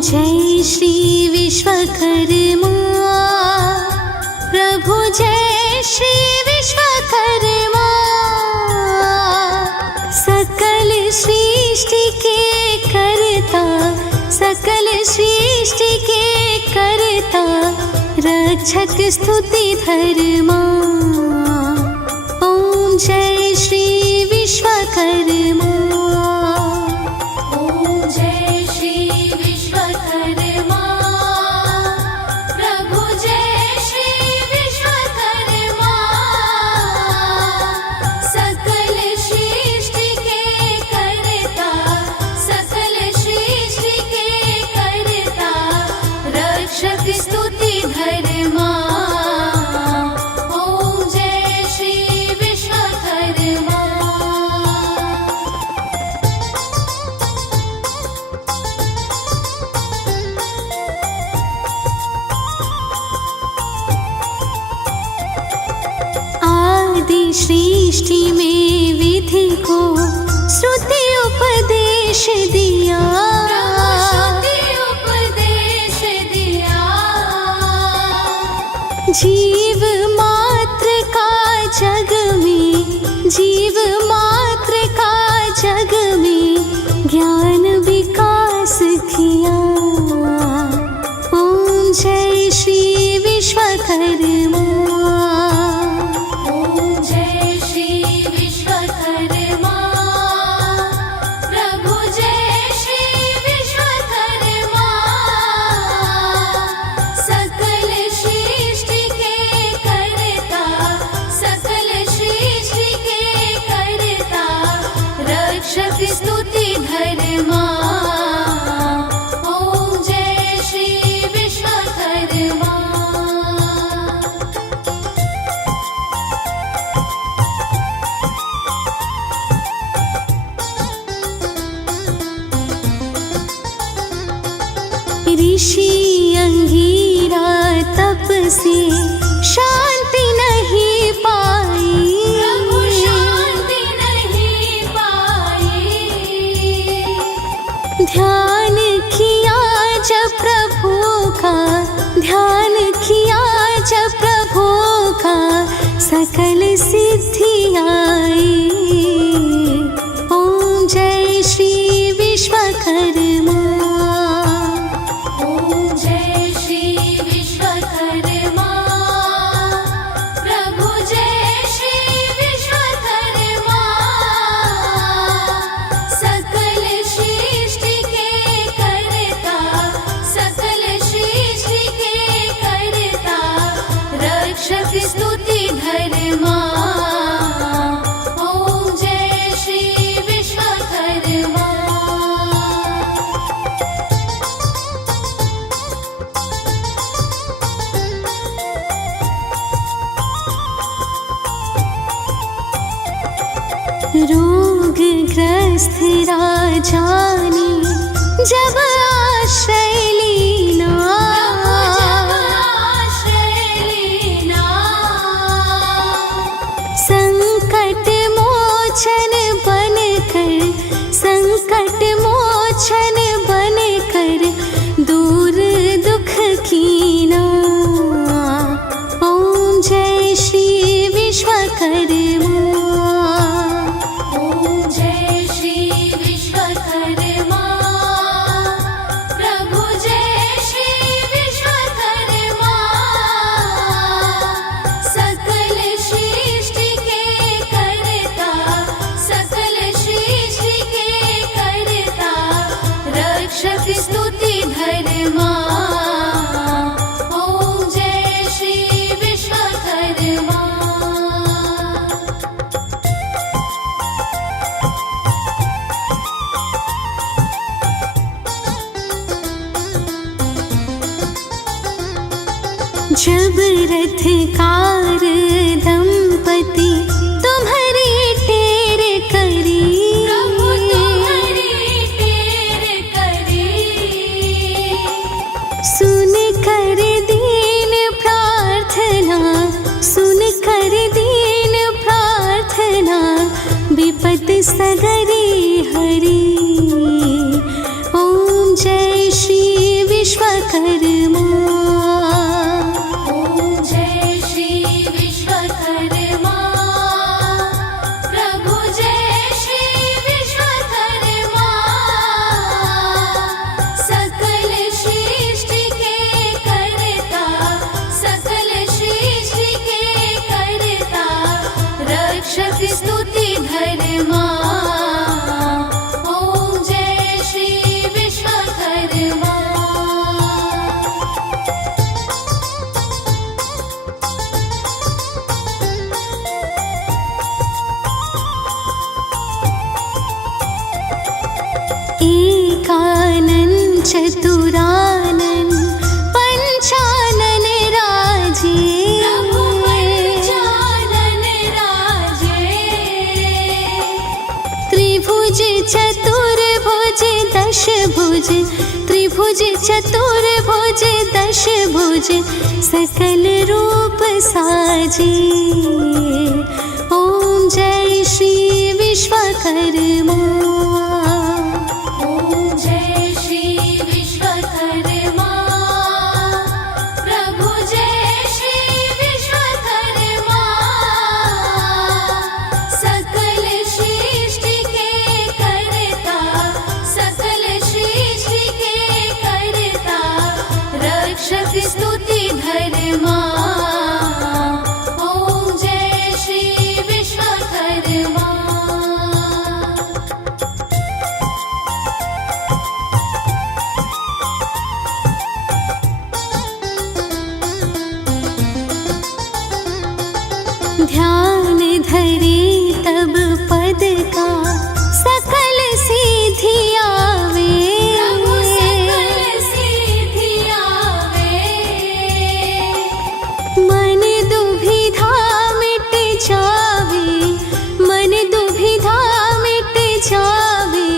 जय श्री विश्वकर्मा प्रभु, जय श्री विश्वकर्मा। सकल सृष्टि के करता, सकल सृष्टि के करता, रक्षक स्तुति धर्मा। ओम जय श्री विश्वकर्मा। स्तुति धर्मा। ओम जय श्री विश्वकर्मा। आदि सृष्टि में विधि को श्रुति उपदेश दिया, जीव मात्र का जग में, जीव मात्र का जग में ज्ञान विकास किया। ओम जय श्री विश्वकर्मा। ओम जय श्री विश्वकर्मा प्रभु, जय श्री विश्वकर्मा। सकल सृष्टि के करता, सकल सृष्टि के करता, रक्षक स्तुति धर्मा। ओम जय श्री विश्वकर्मा। ऋषि अंगीरा तप से शांति नहीं पाई, प्रभु शांति नहीं पाई। ध्यान किया जब प्रभु का, ध्यान किया जब प्रभु का, सकल सिद्धि आई। ओम जय श्री विश्वकर्मा। स्तुति धर्मा। ओम जय श्री विश्वकर्मा। रोगग्रस्त राजा ने जब आश्रय लीना, संकट मोचन बनकर, संकट मोचन बनकर दूर दुख कीना। ओम जय श्री विश्वकर्मा। ओम जय श्री विश्वकर्मा प्रभु, जय श्री विश्वकर्मा। सकल सृष्टि के करता, सकल सृष्टि के करता, रक्षक स्तुति धर्मा। ओम जय श्री विश्वकर्मा। जब रथकार दंपति तुम्हारी टेर करी, प्रभु तुम्हारी टेर करी। सुन कर दीन प्रार्थना, सुन कर दीन प्रार्थना, विपत सगरी हरी। ओम जय श्री एकानन चतुरानन पंचानन राजे, प्रभु पंचानन राजे। त्रिभुज चतुर्भुज दशभुज, त्रिभुज चतुर्भुज दशभुज सकल रूप साजे। ओम जय श्री विश्वकर्मा, ओम जय श्री विश्वकर्मा, प्रभु जय श्री विश्वकर्मा। सकल सृष्टि के कर्ता, सकल सृष्टि के कर्ता, रक्षक स्तुति धर्मा। ओम जय श्री विश्वकर्मा। ध्यान धरे तब पद का सकल सिद्धि आवे, प्रभु सकल सिद्धि आवे। मन दुविधा मिट जावे, मन दुविधा मिट जावे,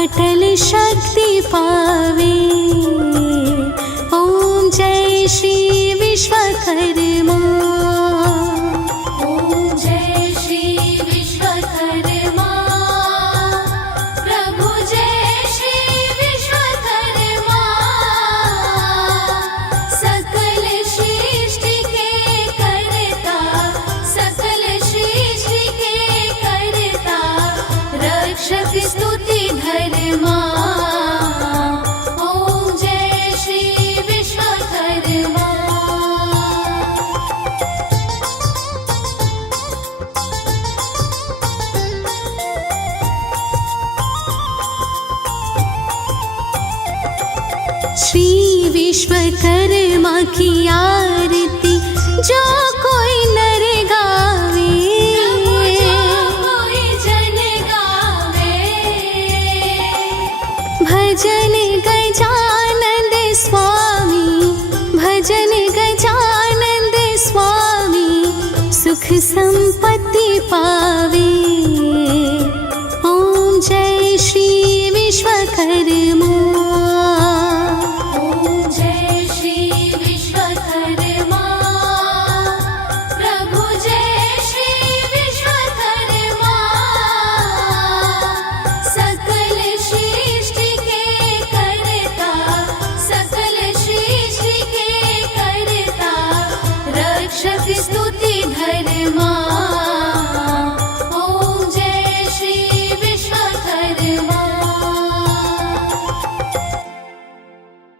अटल शक्ति पावे। ओम जय श्री विश्वकर्मा, ओम जय श्री विश्वकर्मा, प्रभु जय श्री विश्वकर्मा। सकल सृष्टि के कर्ता, सकल सृष्टि के कर्ता, रक्षक स्तुति धर्मा। ओम जय श्री विश्वकर्मा। श्री विश्वकर्मा की आरती जो कोई नर गावे, जो कोई जन गावे। भजन गजानंद स्वामी, भजन गजानंद स्वामी, सुख संपत्ति पावे। ओम जय श्री विश्वकर्मा, ओम जय श्री विश्वकर्मा, प्रभु जय श्री विश्वकर्मा। सकल सृष्टि के कर्ता, सकल सृष्टि के कर्ता, रक्षक स्तुति धर्मा।